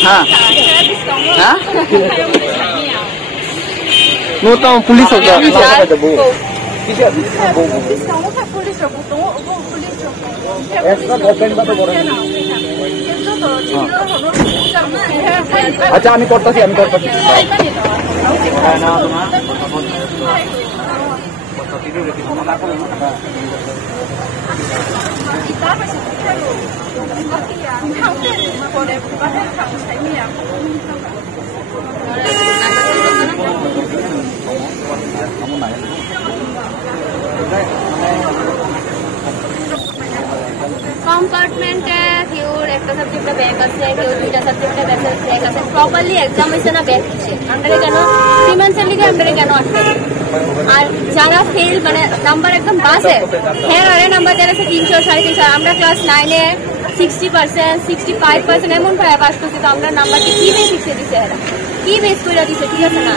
हाँ हाँ nó tao police rồi kìa अच्छा আমি করতেছি कम्पार्टमेंट हिउर একটা সাবজেক্টে ব্যাক আছে হিউর দুইটা সাবজেক্টে ব্যাক আছে প্রপারলি एग्जाम হইছে না ব্যাক হইছে আমরা কেন সিমেন্সের লিগে আমরা কেন আসছে আর যারা ফেল মানে নাম্বার একদম বাসে হ্যাঁ আরে নাম্বার দেন আছে 300 350 আমরা ক্লাস 9 এ 60% 65% এমন পাস করছি তো আমরা নাম্বার কি বেস দিছে এরা কি বেস করে দিছে ঠিক আছে না